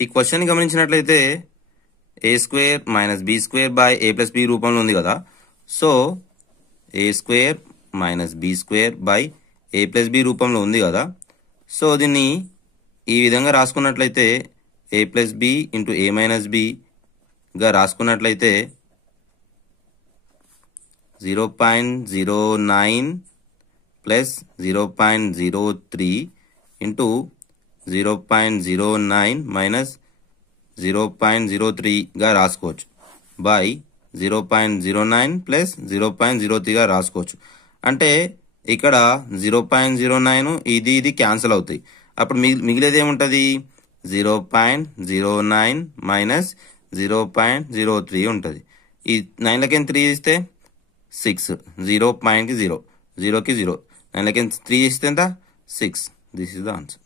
ఈ క్వశ్చన్ గమనించినట్లయితే a² - b² by a + b రూపంలో ఉంది కదా. So a² - b² by a + b రూపంలో ఉంది కదా. సో దీన్ని ఈ విధంగా రాసుకున్నట్లయితే a + b into a - b గా రాసుకున్నట్లయితే 0.09 ప్లస్ 0.03 ఇంటూ 0.09 మైనస్ 0.03 గా రాసుకోవచ్చు బై 0.09 ప్లస్ 0.03 గా రాసుకోవచ్చు. అంటే ఇక్కడ 0.09 ఇది క్యాన్సిల్ అవుతాయి. అప్పుడు మిగిలేది ఏముంటది 0.09 మైనస్ 0.03 ఉంటది. ఈ 9 లకి 3 ఇస్తే 6 0.0 0కి 0 9 లకి 3 ఇస్తే ఎంత 6. This is the answer.